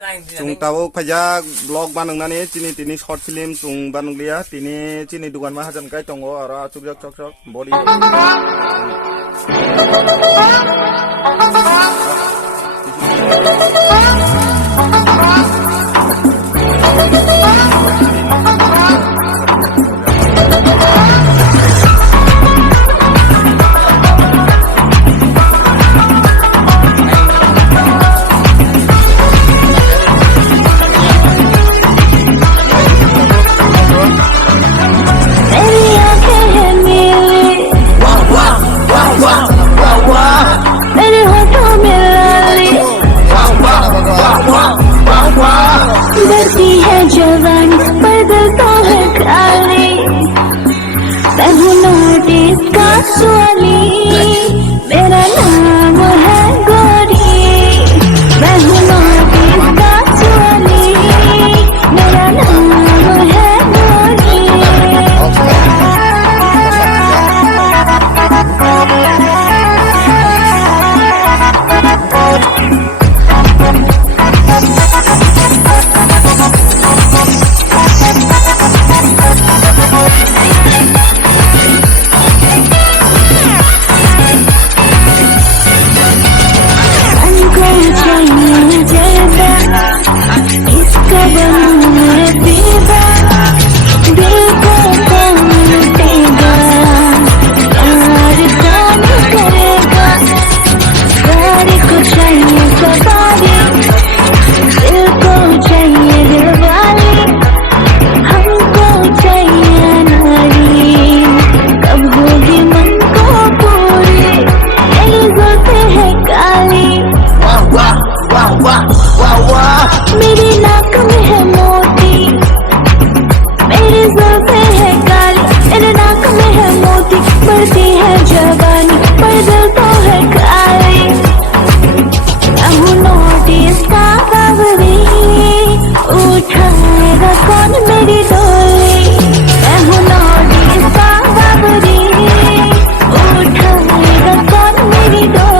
Chung tahu pajak blog banung nani tini short film chung banung dia tini dugan mahajan kai tongo ara chuk chok body बढ़ती है जवानी बदलता है खाली मैं हूँ नोटिस का स्वाली मेरा नाम है गोरी मैं हूँ नोटिस का स्वाली मेरा नाम है गोरी मेरी नाक में है मोती मेरी जुल्फे है काली मेरे नाक में है मोती बढ़ती है जवानी बदलता है खाली मैं हूँ नोटिस का बावरी उठाएगा कौन मेरी डोली मैं हूँ नोटिस का बावरी उठाएगा कौन मेरी डोली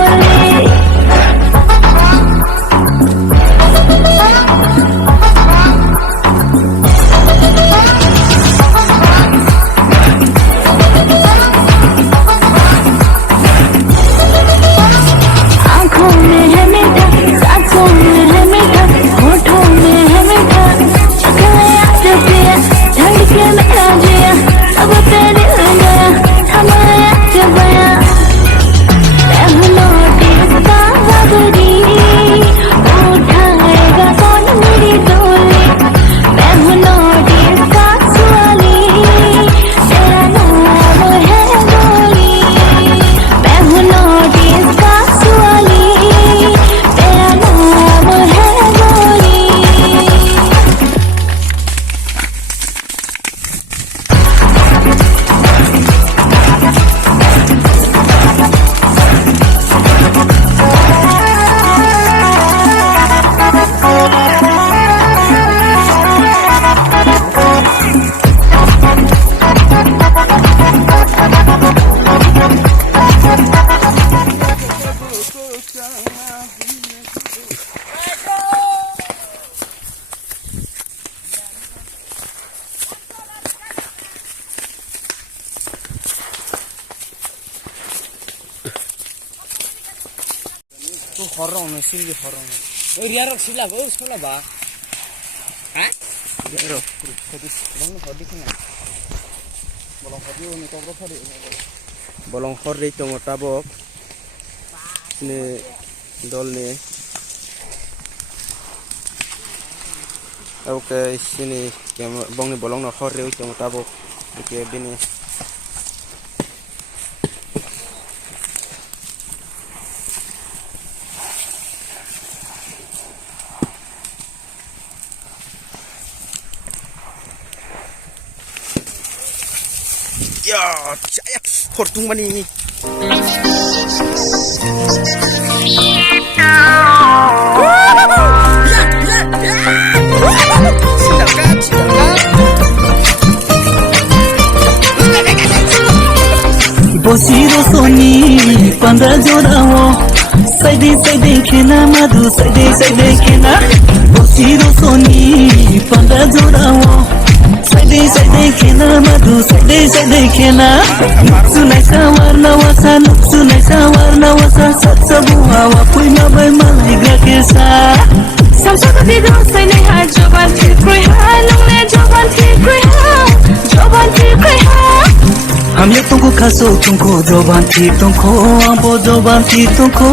horong nih sih horong. Oh dia rok sila, oh sekolah bah. Hah? Dia rok. Hadis, bolong hadis ni. Bolong hadis ni kau berapa hari? bolong khori tongo tabok ni dol ni oke sini kem bong ni bolong na khori tongo tabok ke bini ya saya hortung mani Bosiro soni pandra jorawo sai de khena madhu sai de khena Bosiro Soni Panda Jorawo Sade Kena Madu Sade Kena Nuksunai Sawarna Wasa Nuksunai Sawarna Wasa Satsabu Hawa Pui Mabai Maliga Kesa Samsaka Dido Sai Nei Ha Joban Thi Krui Ha Nong Ne Joban Thi Krui Ha Joban Thi Krui Ha हम ये तुमको खासो तुमको जबान थी तुमको आंबो जबान थी तुमको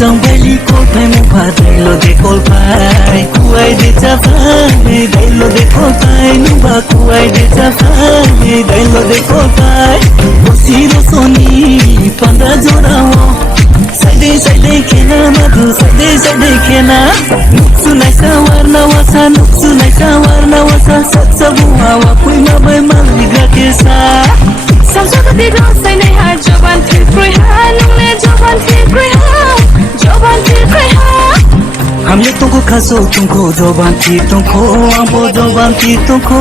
Trong bali ko phai mo pha dai lo de kol phai kuai de cha phai dai lo de kol phai nu ba kuai de cha phai dai lo de kol phai Bosiro Soni Panda Jorawo Sade Kena Madu Sade Kena Nuksunai Sawarna Wasa Satsabu Hawa Pui Mabai Maliga Kesa Samsaka Dido Sai Nei Ha Joban Thi Krui Ha Nong Ne Joban Thi Krui Ha Joban Thi Krui Ha हम ये तुमको खासो तुमको जबान थी तुमको आंबो जबान थी तुमको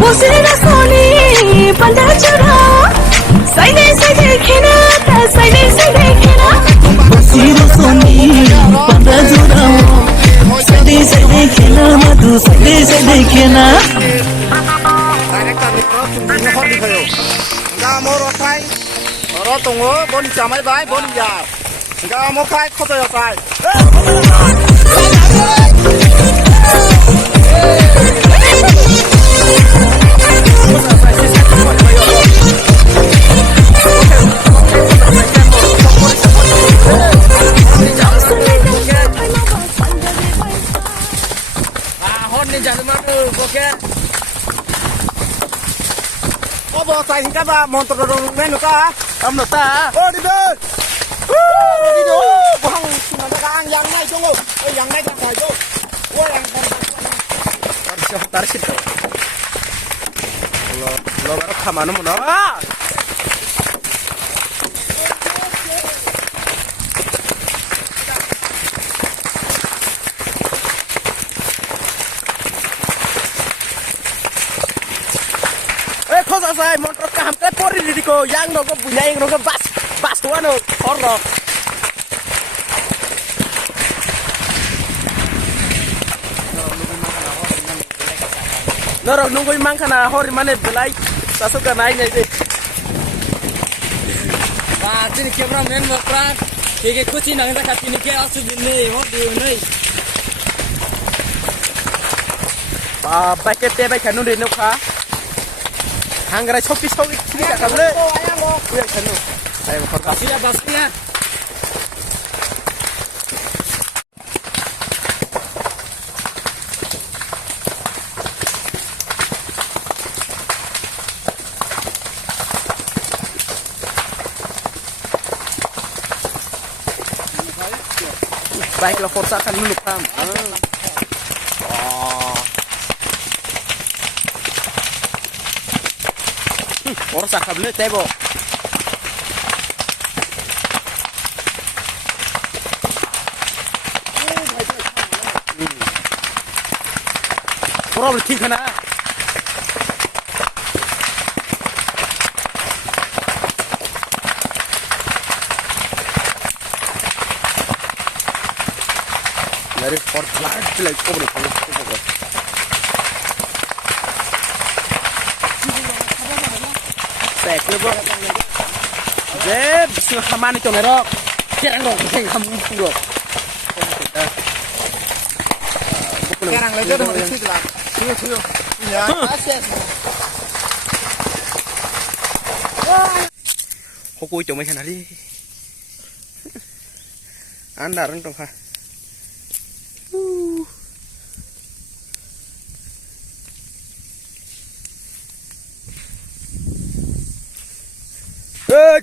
Bosiro Soni Panda Jorawo Sade Kena Sade Kena Bosiro Soni Panda Jorawo Sade Kena Madu Sade Kena Director ni pro tung ni hot di kayo. Nga mo ro kai. Ro tungo boni chamai bai boni ya. Nga mo kai khoto yo kai. Bo sai thing ka ba mon to do men no ka am no ta o đi bên đi đâu bang na ka ang yang nai chung o yang nai ka sai do o yang tar sit lo ba kha manu mo no Sai motor ka ham pori di ko yang no ko punya yang no ko bas tuan no horror norok nunggu mang kana hori mane belai tasuk ka nai nai de ba tin camera man mo pra ke kuchi nang da ka tin ke asu din nei ho di nei ba paket te ba khanu de no kha Anggra choki tidak kabel. Yang kanu. Ayo basia Baiklah forsa akan dulu pam. Forsa kabel tebo. Problem ঠিক না dari por flat lagi kau boleh kalau kau sek lepo je bising hamani to merok kerang dong kerang kamu puro kerang lagi tu mesti siklah siu ya asyik kau itu macam mana ni anda orang tu kah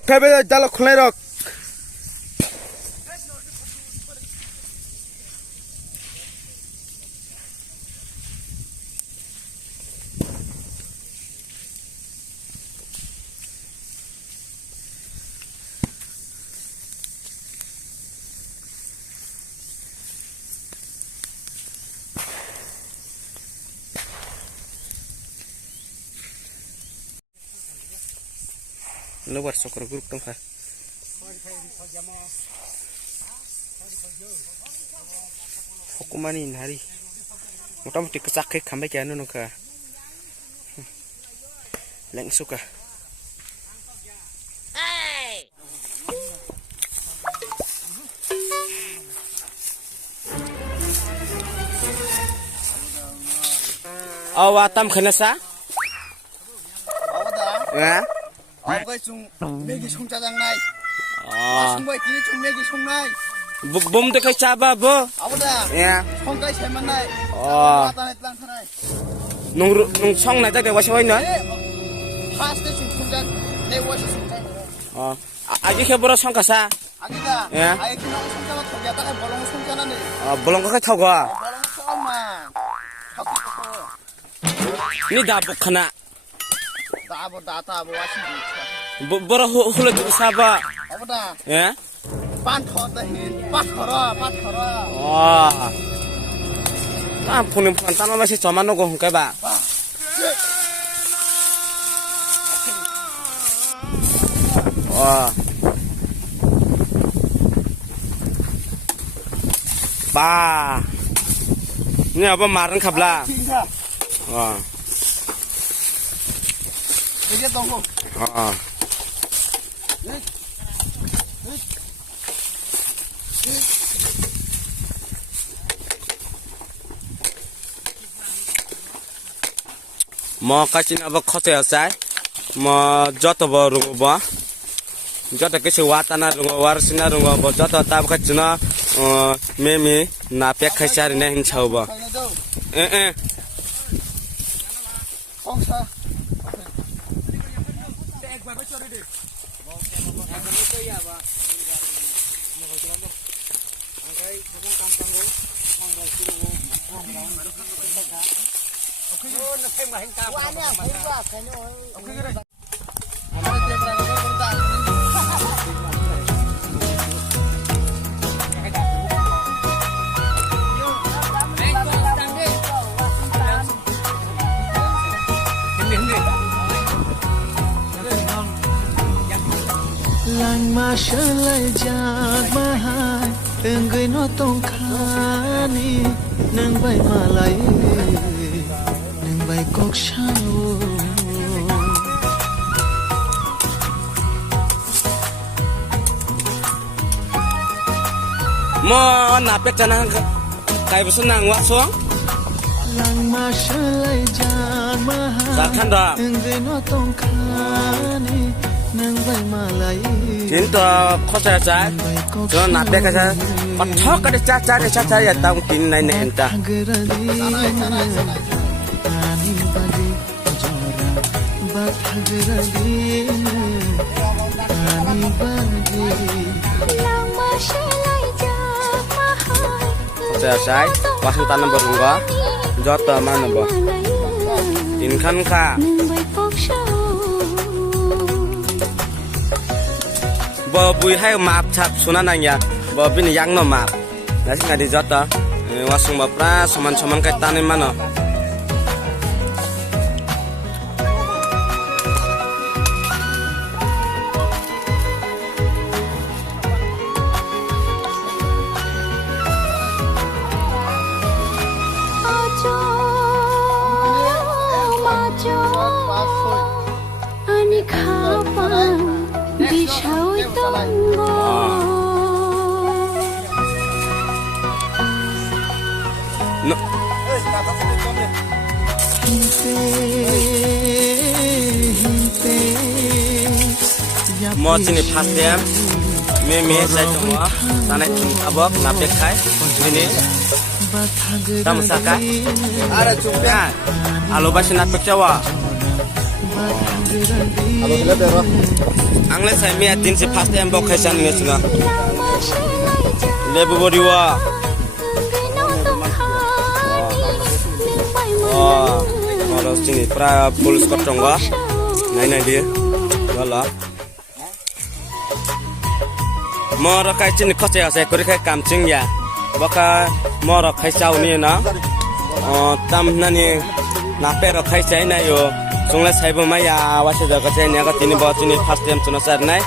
খাবে জাল খুলে রাখ luar sokor grup dong kah hukuman ini hari motamoti kesak kambe kianu nuka leng suka awatam khenasa ya Aku cung Maggi song jajang nai. Song kini cung Maggi song nai. bom tu kai chaba bo Aku dah. ya Song kai seman nai. Mata nai telang nai. nung song na jaga wasoi na Khas tu cung jang. Dewa song jang. aji khebora song kasa Aku dah. Ya. Aku kena song jang tu biar tak bolong song jang nai. bolong ka thau ga Bolong song mah. Aku ni da bukhana dah wasi. bora hule tu saba Aku dah. ya Pan thor dah hin. Pan thora. ta punim phan ta ma se choma no go hongkai ba ba ni apa maran khabla Tinggal. Ini tunggu. mo kachin aba khote asai mo joto bo rungo bo joto kisi watana rungo warsina rungo bo joto tab khachina meme na pek khachar ne hin chau bo Không sao. Lang ma shalai jat mahai engai no tong khani nang bai malai nang bai kok shao mo na pek chana kai bu sunang wa song lang ma shalai jat mahai sa khan da engai no tong khani nang bai malai tin to khosa sa jo na pek ka pathok ka cha ya tang tin nai ne enta khosa sai wasang tanam berungga joto mana bo tin khan kha bo bui hai map chap suna nang ya bo bin yang no map nasi ngadi joto wasung ba pra saman kai tanin mano Mo sini first time me saya tunggu sana abok napek khai ini tamusaka ada cuma alo basi napek cawa alo hila dero angle saya me din si first time bok khai san ni suna lebu bodiwa kalau sini pra puls kotongwa nai dia wala mor kai chin khoche ase kori khai kamching ya baka mor khai chau ni na tam nani na pe ro khai chai na yo sungla saibo ma ya wase da ka chai ne ka tini ba tini first time chuna sar nai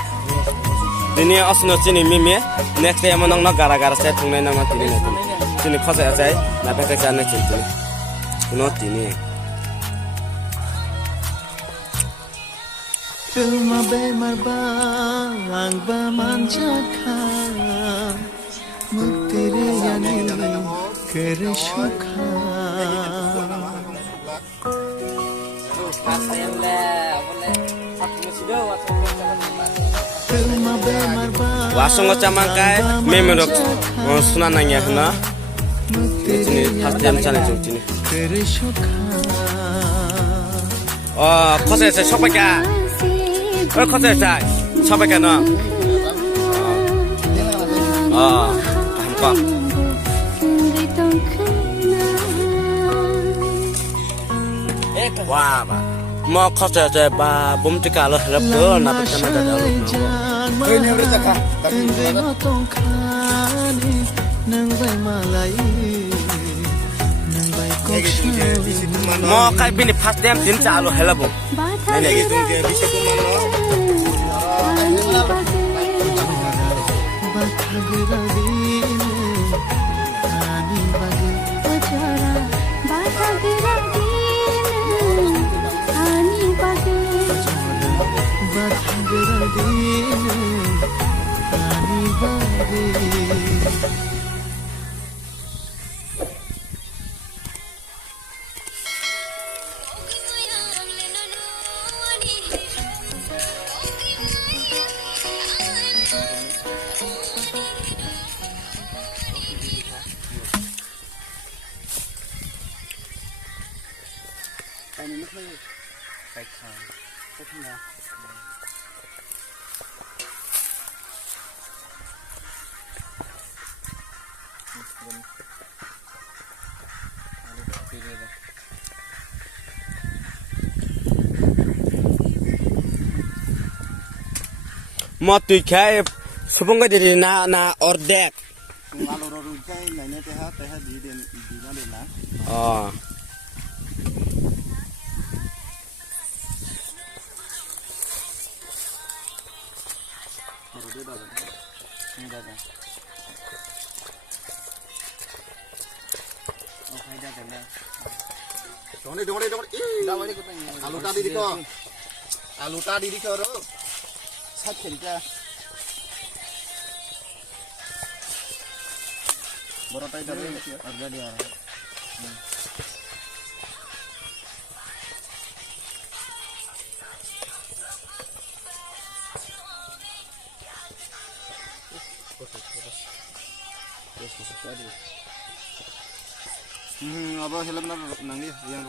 tini asno chini mimi next time nang na gara gara sai thungnai na ma tini na tini khoche ase na pe khai chai na chin tini no tini Filma bemar bang ba mancha kha muktere yani kare shukha Filma bemar bang wasong chamangkai memorok suna nangya hna tini first time chane tini kare shukha khoche se sopaka khoche sai sopaka no hamka wah ba mo khoche se ba bum tika lo rap to na pe chama da lo oi ne bre taka no tong khani nang vai malai nang vai ko mo kai bini first time tin cha lo hela bo बाधा này cái गिरा bisa kuman lo ini nak lagi kai khang cái nào mau tuh kayak sebelum kau jadi na ordek ngalo ro ru chai nai ne te ha di na de na oh Dong ni alu tadi di ko alu tadi di ko ro sat ken ka boro tai dabe harga dia apa helm nang ni yang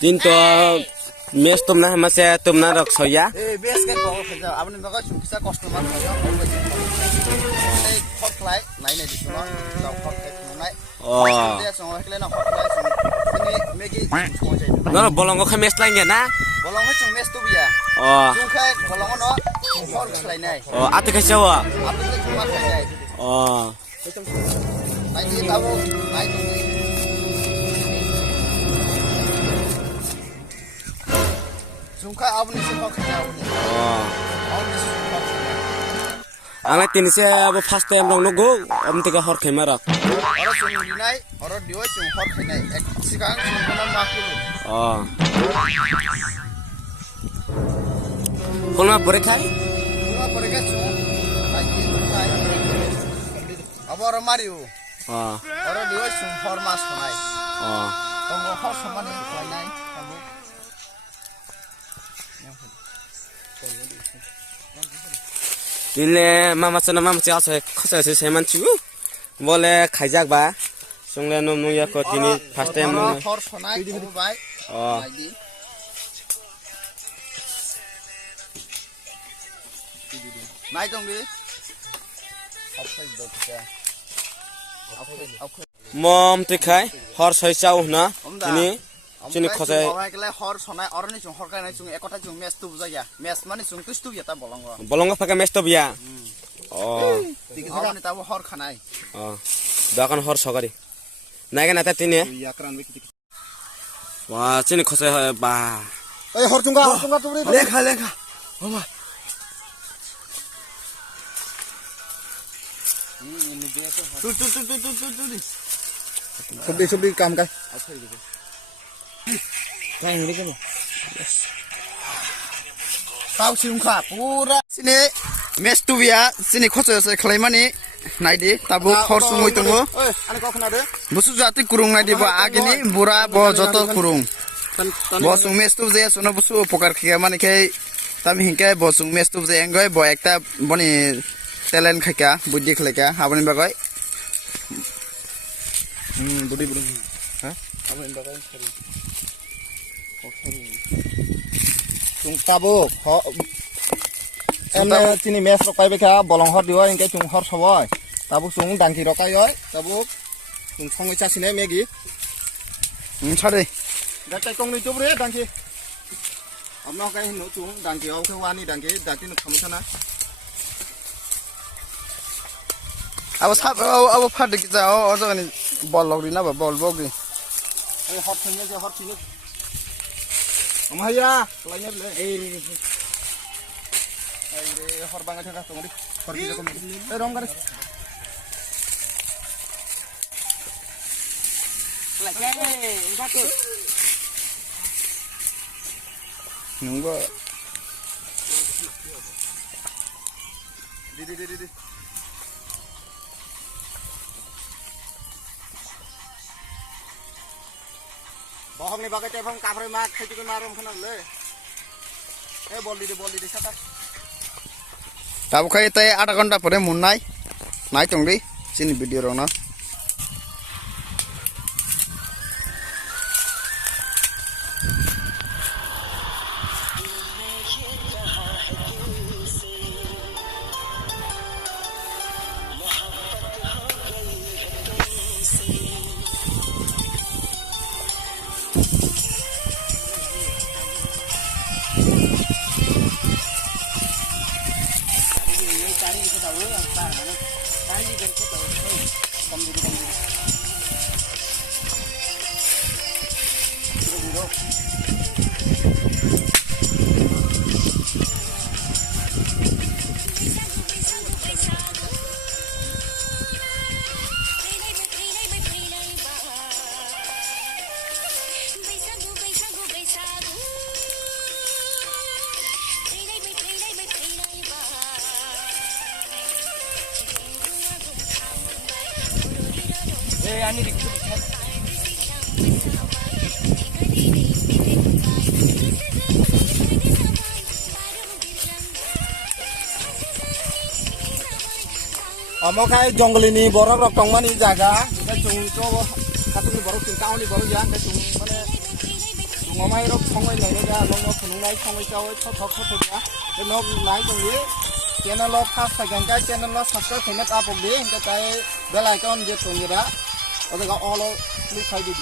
tin to mes tumna hamase tumna rak soya bes ke ko khaja apni baga chukisa customer khaja ei hot fly nai nai disuna law hot ke nai dia song hakle na hot fly song ini megi ko jai no bolongo kha mes lang na bolong ha chung mes tu bia chung khai bolong no hot fly nai ate kha sawa apni ke chung ma khai nai nai di tabu nai tu chung khai apni chung hot khai ang tin se abo first time rong no go am tika hor khema rak oro chung dinai oro dio chung hot khai nai ek sikang chung na ma ku kolma pore khai Pura pore ka chung ai ki tai abor mariu अ अरे दिवस सुन फॉर्मास होनाय अ दंग हर समाने खालायनाय ताबु दिले मामा आसे खसासे सेमानचु बोले खाइजाक बा संले नो नो याको तिनि फार्स्ट टाइम नो हर सनाय बाय अ नाय दं बे आफै दखा मम तिखाय हर सयचाव ना तिनि चिनि खसाय हरायगले हर सनाय अरनि जों हरगायनाय जों एकटा जों मैच तु बुजाया मैच माने जों तुस्तु याता बलंग बलंग फाका मेस्ट बिया अ अरनि ताबो हर खानाय अ दाखन हर सगारी नायगा नाता तिनि वा चिनि खसाय बा ए हरचुंगा तुरि लेखा लेखा मामा सबडी काम काय काय हिरे के ताव सिमखा पुरा सिने मैच तु बिया सिने खसयसे खलायमानि नायदि ताबो हर सुङै दङ ओइ आने क खोनादो बुसु जाति कुरुं नायदि बा आगिनि बुरा ब जत कुरुं बसुं मैच तु जे सुनो बुसु उपकार खिया माने खाय तामि हिंके बसुं मैच तु जे एंगय ब एकटा बनि टैलेंट खायका बुद्धि खलायका हाबनि बागय बुद्धि बुद्धि हा हाबनि बागय ताबो एमने तिनि मैच रकाय बेखा बलं हर दिय इनके तुं हर सबय ताबो सुं डांखि रकाय ताबो तुं संगै चासिने मेगि छाडे गाтай तंनि तोब्रे डांखि अपना काय हिनो तुं डांखि आव वानि डांखि दाति न खामसाना अब साब अब फाट कि जा अ जगनि बल लगरि ना बल बगि ए हर थंगे जे हर थिनि अमहाया लाइने ले ए रे हर बांगा थाका तंगरि हर कि रकम ए रंग गारे लाइने गाको नंगो दि बहगनि बागै तेफं काफ्रै मा खैतिको मारम खनाले ए बल दि साता ताबो खाय तय आधा घंटा परे मुन्नाय नाय तंगरि सिनि भिडियो रना अमखाय जंगलिनी बरफ रक टंगमानि जागा जों तो खातुनि बरफ चिंतावनि बरफ या जों माने ngomai rok songoi naine ga long phunungai songoi chawai thok ya no nai jongni channel lo first second ga channel lo subscribe thene ta pogdi hingka tai bell icon je tongira odaga all click khai di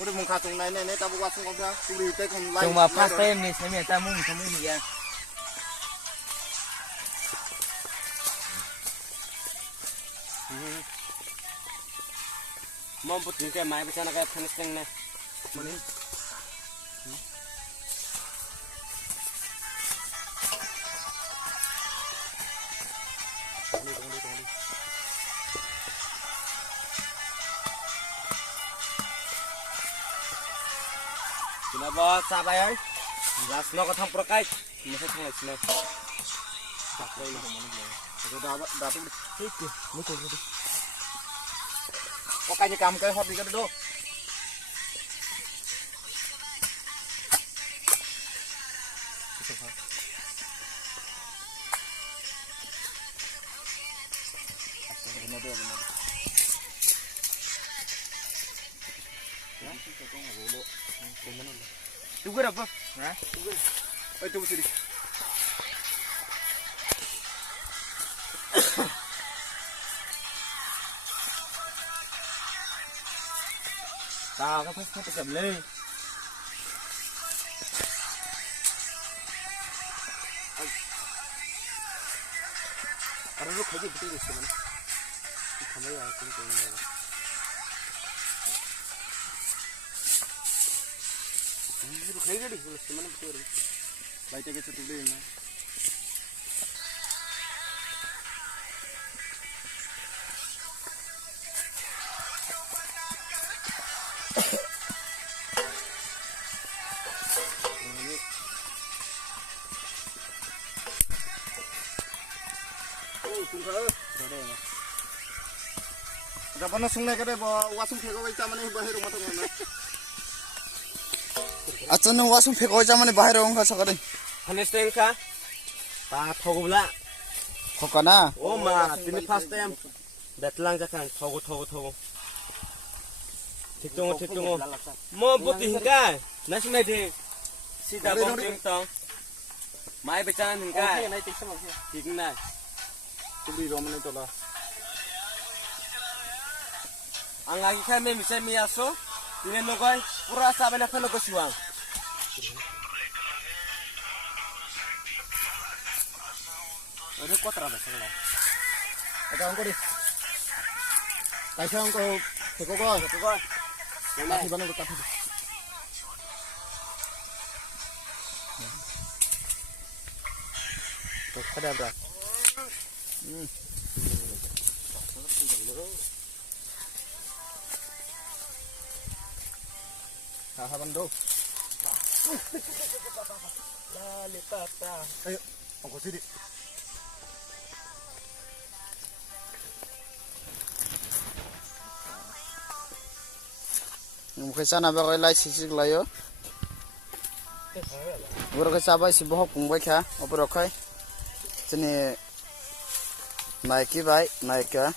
Mudi mung khatung nai ne ta bu wasung ko ta turi te kon lai. Tuma first time ni sami ta mung ya. Mom put ni ke mai bachana ka finish na. Kenapa sabai ay? Gas no ka thang prokai. Masa thang lai sino. Tak lai no mana lai. Rồi đạp đi. Mới cùng đi. Có cái như cầm cái hot đi cái đó. Tunggu apa? Hah? Tunggu. Tunggu sini. Tao các phải cầm lên. Ada lu kaji betul sih mana? Kamu ya aku ni kau. Lu kaji di sini mana betul? Baik aja tu dulu ni. Dapat nasung naik ada bawa wasung pekau itu mana bahaya rumah tu mana? Acan nu wasung pekau itu mana bahaya orang kasar kadang. Understand ka? Ta thogula. Kokana? Oh ma, tini first time. Betlang jakan thogo. Tik tungo. Mo buti hingkai. Nasi mede. Sida bong ting tong. Mai becan hingkai. Tik na. Tu beri roman itu lah. Ang lagi kami bisa miaso. Tini nogoy pura sabe na pano kosiwang. Ada kotra besar lah. Ada angko di. Kaisa angko pekau kau. Nanti mana tu tapi. Ada berapa? Hahaban do. Lali tata. Ayo, angko sini. Mungkin sana bagai lai sisik layo. Urut kecabai si bohong pungbai kah? Apa rokai? Sini naiki bai naik kah?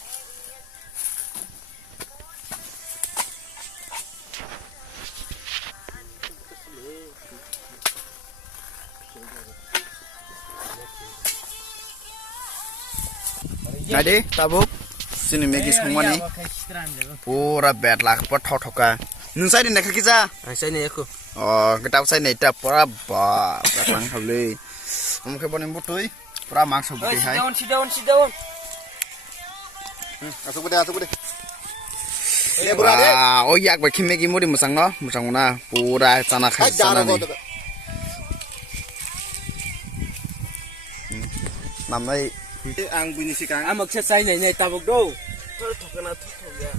Nadi tabuk. Sini megis mungani. Pura bed lah, pot thoka. Nusai ni nak kerja? Saya ni aku. Oh, kita usai ni tak pura bah, belakang habli. Mungkin boleh butui, pura mangsa butui hai. Sit down. Asuk bude. Ini pura deh. Oh iya, aku kimi kimi di musang na, pura sana khai sana ni. Namai. Ang bunyi si kang. Amak saya ni tabuk do. Thokana ya.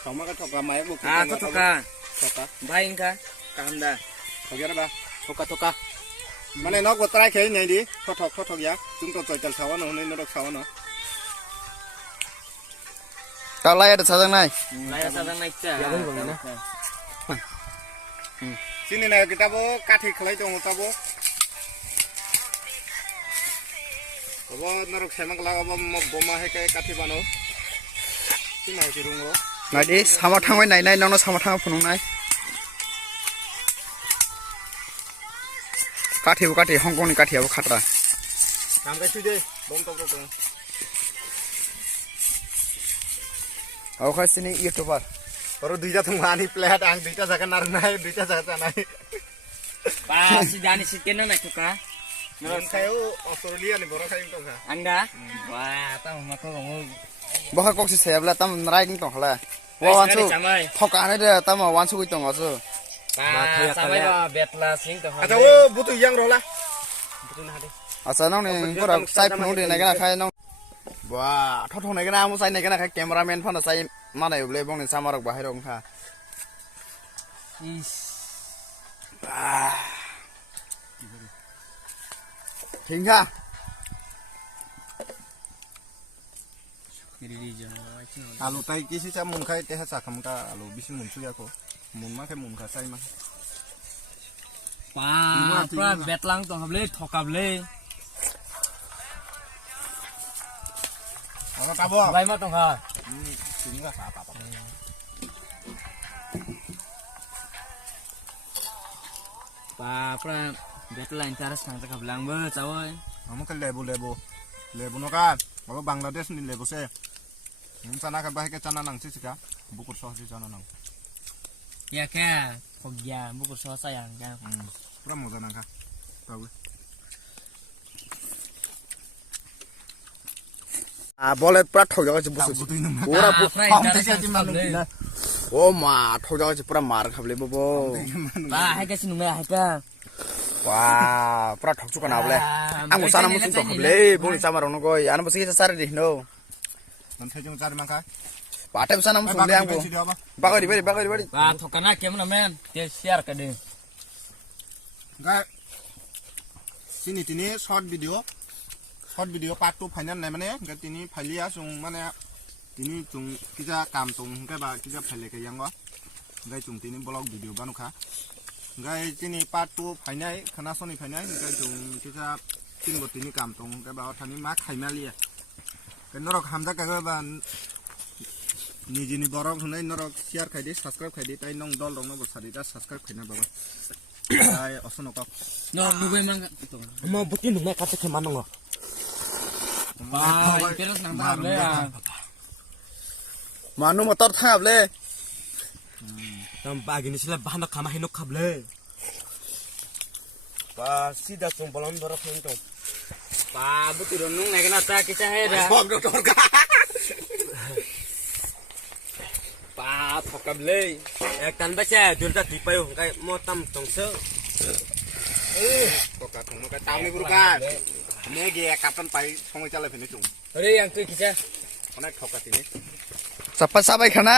Sama kan thoka mai bu. Thoka. Thoka. Bain ka. Kamda. Thoka ba? Thoka. Mana nak buat try kaya ni di. Thok ya. Chúng tôi chal sawan no, ni nak sawan no. Kau layar ada sadang nai. Layar sadang naik cah. Ya betul betul. Sini nak kita bo kathi khelai tong ta bo. Bo narok semang laga bo boma hai kai kathi bano. Sini hai kirung ro. Nadi sama thangwai nai nono sama thang phunung nai. Kathi Hong Kong ni kathi abo khatra. Kam kai sui de bom tok. Aku kasih ni YouTuber. Baru duita tu mani plat ang duita jaga narnai duita jaga nai. Pas si Dani si Keno nak suka. Menurut saya Australia ni baru saya itu kan. Anda? Wah, tahu mako kamu. Baha kok si saya belah tam narai ni tong hala. Wah wansu. Thokan ada tam wansu itu ngasu. Pas sampai ba betla sing to. Ada wo butuh yang rola. Betul nah deh. Asa nong ni pura sai phunu de naga khai nong. Wah, thong naga na mu sai naga khai cameraman phana sai mana yo ble bong ni samarok bahai rong kha. Is. Thính ha. Alu tay kisi cha mun khai te ha sa kham ka alu bisi mun su ya ko. Mun ma khai mun ka sai ma. pra betlang tong hable thokable Ono ta bo. bai ma tong ha Thính ka sa pa pa. pra betlang taras kang tak hablang be cawoy Amo ka lebu. Lebu no ka. Baba Bangladesh ni lebu se. Mun sana ka bahe ka chana nang si ka. Bukur so si chana nang. ya ka fogya bukur so sayang ka Pura moza nang ka. Tahu. Boleh pura thau jaga je busu. Pura Oh ma thau jaga je pura mar khable bobo. ba hai ka sinu me hai ka Wah, pura thok chuka na bole. Ang usana musun to khable, boni samar ono ko. Ana basi ke sare dihno. Nan thai jong sare mangka. Pate usana musun le angko. Bagari bari. ba thokana kemna men te share ka de Enggak. Sini tini short video part 2 final này mane enggak tini phalia sung mane tini chung kija kam tung enggak ba kija phale ke yang wa enggak chung tini blog video banu kha enggak tini part 2 final khana soni final enggak chung kija tin bo tini kam tung enggak ba thani ma khaima lia ke norok hamda ka ba nijini borok hunai norok share khaidi subscribe khaidi tai nong dol rong no bo sari da subscribe khaina baba ai osono ka no nubai mang tong mo butin me ka te manong ba pero nang ta hable Manu motor thap le. Tam pagi ni sila bahan nak kamah hinuk kable. Pa sida tung balon dora phentong. ba butir nung nai kana ta kicha he da Bom doktor ka. ba thokable Ek tan baca durda tipayo kai motam tong se. Ka thong ka taw ni buru ka. Ne ge kapan pai thong cha le phene chung. re yang tu kicha Onak thok ka tini. Sapa sabai khana.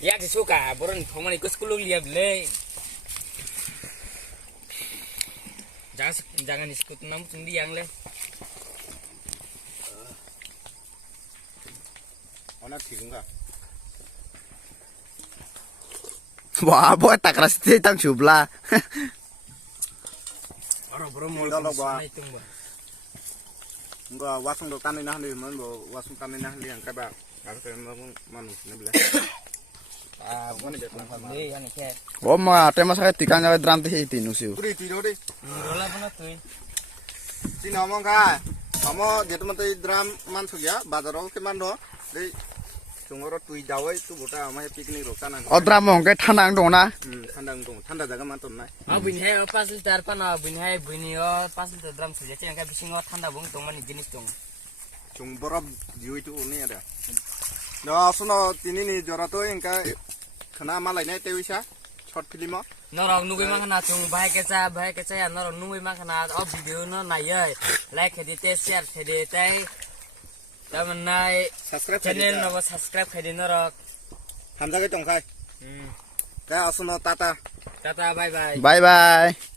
ya ki suka boron thomani ko school liab le jangan ikut nam sundi yang le Onak thikung ka. Wah, boy tak rasti tang jubla. oro bro mo Dalo ba. mai tung ba Enggak wasung do kan nah li man bo wasung kan nah li ang ka ba. Aku te manu ne bla. bone de tong hable yani ke Oh ma tema sa tikan jawe dranti hi tinu siu. Puri tino de. rola bana tu Sini omong ka. Amo jetu mantai dram man sugya bazaro ke man do. Dei Tungoro tui dawe tu buta amai picnic ro kana. Odra mong ke thandang dong na. Thandang dong. Thanda jaga man ton nai. buin hai pas liter pan buin hai buini pas liter drum saja ceng ka bising thanda bung tong mani jenis tong Chung borab jiwi tu ni ada. No suno tini ni jora to engka khana malai nai tewisa short film ma. norong nugui mang khana chung bahai kecha ya norong nugui mang khana video no nai like khedi te share khedi tai taman nai Subscribe channel no subscribe khedi norok hamza ke tong khai. Ka asuno tata. tata bye bye Bye bye.